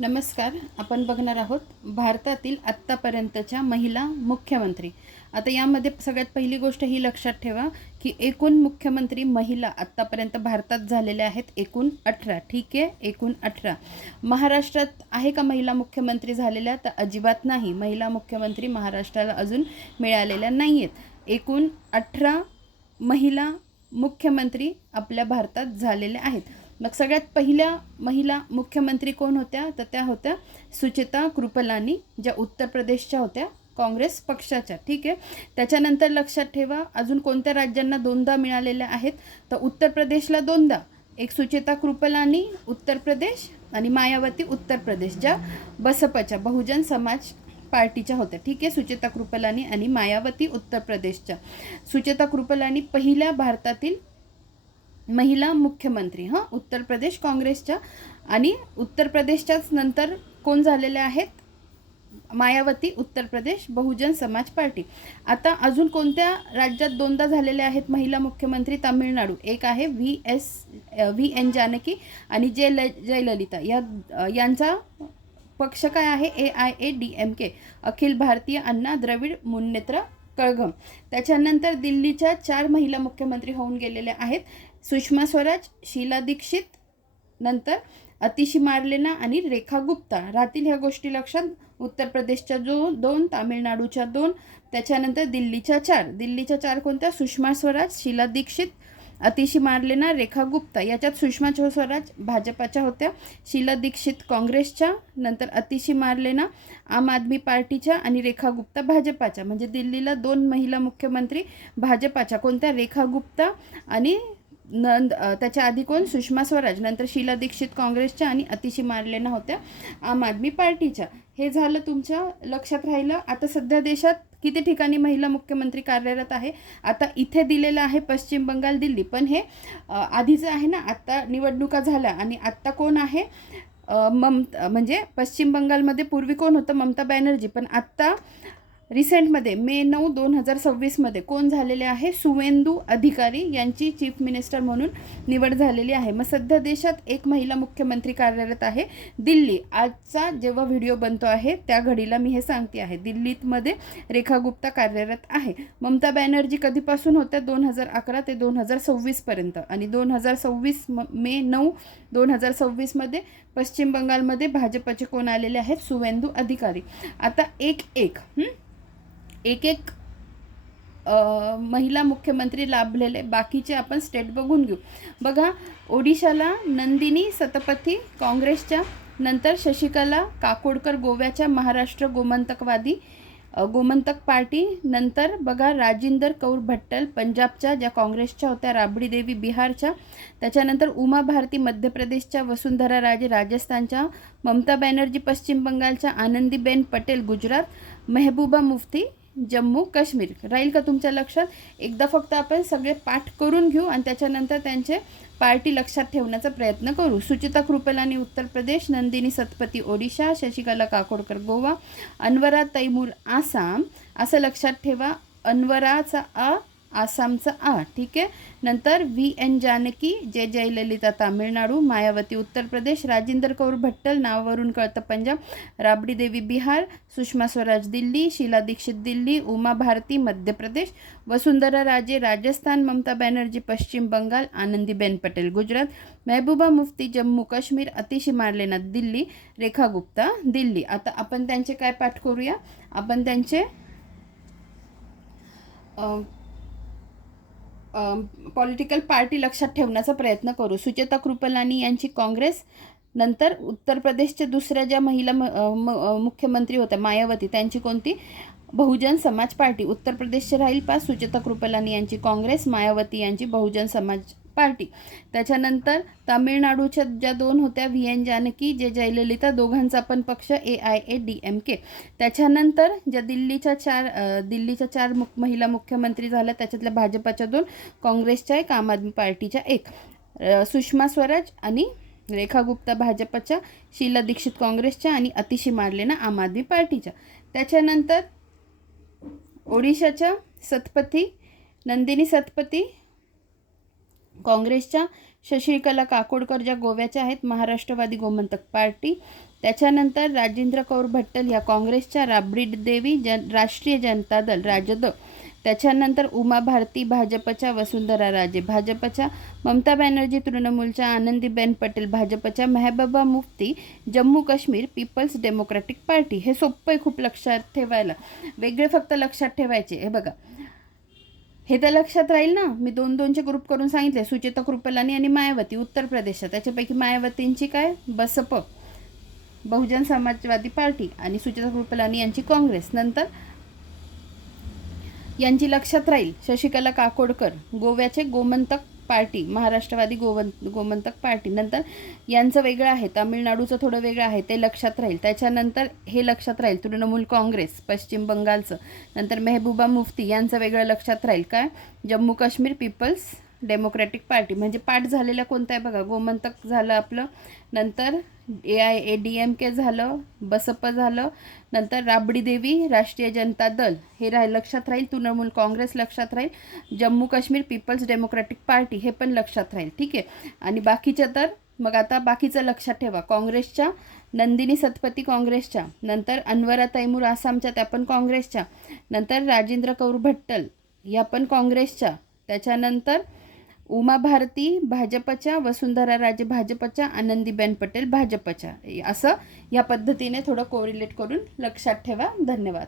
नमस्कार. आपण बघणार आहोत भारतातील आत्तापर्यंतच्या महिला मुख्यमंत्री. आता यामध्ये सगळ्यात पहिली गोष्ट ही लक्षात ठेवा की एकूण मुख्यमंत्री महिला आत्तापर्यंत भारतात झालेल्या आहेत एकूण 18. ठीक आहे, एकूण 18. महाराष्ट्रात आहे का महिला मुख्यमंत्री झालेल्या? तर अजिबात नाही. महिला मुख्यमंत्री महाराष्ट्राला अजून मिळालेल्या नाही आहेत. एकूण 18 महिला मुख्यमंत्री आपल्या भारतात झालेल्या आहेत. मग सगळ्यात पहिल्या महिला मुख्यमंत्री कोण होत्या? तर त्या होत्या सुचेता कृपलानी, ज्या उत्तर प्रदेशच्या होत्या, काँग्रेस पक्षाच्या. ठीक आहे. त्याच्यानंतर लक्षात ठेवा अजून कोणत्या राज्यांना दोनदा मिळालेल्या आहेत? तर उत्तर प्रदेशला दोनदा. एक सुचेता कृपलानी उत्तर प्रदेश आणि मायावती उत्तर प्रदेश, ज्या बसपच्या बहुजन समाज पार्टीच्या होत्या. ठीक आहे. सुचेता कृपलानी आणि मायावती उत्तर प्रदेशच्या. सुचेता कृपलानी पहिल्या भारतातील महिला मुख्यमंत्री, उत्तर प्रदेश काँग्रेसच्या. आणि उत्तर प्रदेशच्याच नंतर कोण झालेले आहेत? मायावती उत्तर प्रदेश बहुजन समाज पार्टी. आता अजून कोणत्या राज्यात दोनदा झालेले आहेत महिला मुख्यमंत्री? तामिळनाडू. एक आहे व्ही एन जानकी आणि जयललिता. यांचा पक्ष काय आहे? AIADMK, अखिल भारतीय अण्णा द्रविड मुन्नेत्र कळघम. त्याच्यानंतर दिल्लीच्या 4 महिला मुख्यमंत्री होऊन गेलेल्या आहेत. सुषमा स्वराज, शीला दीक्षित, नंतर अतिशी मार्लेना आणि रेखा गुप्ता. राहतील ह्या गोष्टी लक्षात. उत्तर प्रदेशच्या 2, तामिळनाडूच्या 2, त्याच्यानंतर दिल्लीच्या 4. दिल्लीच्या 4 कोणत्या? सुषमा स्वराज, शीला दीक्षित, अतिशी मार्लेना, रेखा गुप्ता. याच्यात सुषमा स्वराज भाजपाच्या होत्या, शीला दीक्षित काँग्रेसच्या, नंतर अतिशी मार्लेना आम आदमी पार्टीच्या आणि रेखा गुप्ता भाजपाच्या. म्हणजे दिल्लीला 2 महिला मुख्यमंत्री भाजपाच्या. कोणत्या? रेखा गुप्ता आणि त्याच्या आधी कोण? सुषमा स्वराज. नंतर शीला दीक्षित काँग्रेसच्या आणि अतिशी मार्लेना होत्या आम आदमी पार्टीच्या. हे झालं तुमच्या लक्षात राहिलं. आता सध्या देशात किती ठिकाणी महिला मुख्यमंत्री कार्यरत आहे? आता इथे दिलेलं आहे पश्चिम बंगाल, दिल्ली. पण हे आधीचं आहे ना, आता निवडणुका झाल्या आणि आत्ता कोण आहे? म्हणजे पश्चिम बंगालमध्ये पूर्वी कोण होतं? ममता बॅनर्जी. पण आत्ता रिसेंटमध्ये मे 9, 2026 कोण झालेले आहे? सुवेंदू अधिकारी यांची चीफ मिनिस्टर म्हणून निवड झालेली आहे. मग सध्या देशात एक महिला मुख्यमंत्री कार्यरत आहे, दिल्ली. आजचा जेव्हा व्हिडिओ बनतो आहे त्या घडीला मी हे सांगते आहे. दिल्लीमध्ये रेखा गुप्ता कार्यरत आहे. ममता बॅनर्जी कधीपासून होत्या? 2011 ते 2026 आणि 2026 मे 9, 2026 पश्चिम बंगालमध्ये भाजपचे कोण आलेले आहेत? सुवेंदू अधिकारी. आता एक महिला मुख्यमंत्री लाभलेले बाकीचे आपण स्टेट बघून घेऊ. बघा, ओडिशाला नंदिनी सतपथी काँग्रेसच्या, नंतर शशिकला काकोडकर गोव्याच्या, महाराष्ट्र गोमंतक पार्टी. नंतर बघा राजिंदर कौर भट्टल पंजाबच्या, ज्या काँग्रेसच्या होत्या, राबडी देवी बिहारच्या. त्याच्यानंतर उमा भारती मध्य प्रदेशच्या, वसुंधरा राजे राजस्थानच्या, ममता बॅनर्जी पश्चिम बंगालच्या, आनंदीबेन पटेल गुजरात, मेहबूबा मुफ्ती जम्मू काश्मीर. राहील का तुमच्या लक्षात? एकदा फक्त आपण सगळे पाठ करून घेऊ आणि त्याच्यानंतर त्यांचे पार्टी लक्षात ठेवण्याचा प्रयत्न करू. सुचिता कृपलानी उत्तर प्रदेश, नंदिनी सतपथी ओडिशा, शशिकला काकोडकर गोवा, अनवरा तैमूर आसाम. असं लक्षात ठेवा, अनवराचा आसामचा ठीक आहे. नंतर VN जानकी, जयललिता तामिळनाडू, मायावती उत्तर प्रदेश, राजिंदर कौर भट्टल नावावरून कळतं पंजाब, राबडी देवी बिहार, सुषमा स्वराज दिल्ली, शीला दीक्षित दिल्ली, उमा भारती मध्य प्रदेश, वसुंधरा राजे राजस्थान, ममता बॅनर्जी पश्चिम बंगाल, आनंदीबेन पटेल गुजरात, महबूबा मुफ्ती जम्मू काश्मीर, अतिशी मार्लेना दिल्ली, रेखा गुप्ता दिल्ली. आता आपण त्यांचे काय पाठ करूया? आपण त्यांचे पॉलिटिकल पार्टी लक्षात ठेवण्याचा प्रयत्न करू. सुचेता कृपलानी यांची काँग्रेस. नंतर उत्तर प्रदेशच्या दुसऱ्या ज्या महिला मुख्यमंत्री होत्या मायावती, त्यांची कोणती? बहुजन समाज पार्टी. उत्तर प्रदेशचे राहील पास. सुचेता कृपलानी यांची काँग्रेस, मायावती यांची बहुजन समाज पार्टी. त्याच्यानंतर तामिळनाडूच्या ज्या 2 होत्या, VN जानकी, जयललिता, दोघांचा पण पक्ष AIADMK. त्याच्यानंतर ज्या दिल्लीच्या 4 महिला मुख्यमंत्री झाल्या, त्याच्यातल्या भाजपाच्या 2, काँग्रेसच्या 1, आम आदमी पार्टीच्या 1. सुषमा स्वराज आणि रेखा गुप्ता भाजपच्या, शीला दीक्षित काँग्रेसच्या आणि अतिशी मार्लेना आम आदमी पार्टीच्या. त्याच्यानंतर ओडिशाच्या नंदिनी सतपथी काँग्रेसच्या, शशिकला काकोडकर ज्या गोव्याच्या आहेत, महाराष्ट्रवादी गोमंतक पार्टी. त्याच्यानंतर राजेंद्र कौर भट्टल या काँग्रेसच्या, राबडी देवी राष्ट्रीय जनता दल राजद, त्याच्यानंतर उमा भारती भाजपच्या, वसुंधरा राजे भाजपच्या, ममता बॅनर्जी तृणमूलच्या, आनंदीबेन पटेल भाजपच्या, Mehbooba Mufti Jammu Kashmir people's Democratic Party. हे सोपं आहे खूप लक्षात ठेवायला, वेगळे फक्त लक्षात ठेवायचे. हे बघा, हे तर लक्षात राहील ना. मी 2-2चे ग्रुप करून सांगितले, सुचेता कृपलानी आणि मायावती उत्तर प्रदेशात. त्याच्यापैकी मायावतींची काय, बसप बहुजन समाजवादी पार्टी आणि सुचेता कृपलानी यांची काँग्रेस. नंतर यांची लक्षात राहील शशिकला काकोडकर गोव्याचे गोमंतक पार्टी, महाराष्ट्रवादी गोमंतक पार्टी. नंतर यांचं वेगळं आहे, तामिळनाडूचं थोडं वेगळं आहे, ते लक्षात राहील. त्याच्यानंतर हे लक्षात राहील तृणमूल काँग्रेस पश्चिम बंगालचं. नंतर मेहबूबा मुफ्ती यांचं वेगळं लक्षात राहील, काय, Jammu Kashmir people's Democratic Party. म्हणजे पाठ झालेलं कोणतं आहे बघा, गोमंतक झालं आपलं, नंतर AIADMK झालं, बसप झालं, नंतर राबडी देवी राष्ट्रीय जनता दल हे लक्षात राहील, तृणमूल काँग्रेस लक्षात राहील, Jammu Kashmir people's Democratic Party हे पण लक्षात राहील. ठीक आहे. आणि बाकीच्या तर मग आता बाकीचं लक्षात ठेवा, काँग्रेसच्या नंदिनी सतपथी काँग्रेसच्या, नंतर अनवरा तैमूर आसामच्या, त्या पण काँग्रेसच्या, नंतर राजेंद्र कौर भट्टल या पण काँग्रेसच्या, त्याच्यानंतर उमा भारती भाजपच्या, वसुंधरा राजे भाजपच्या, आनंदीबेन पटेल भाजपच्या. असं या पद्धतीने थोडं कोरिलेट करून लक्षात ठेवा. धन्यवाद.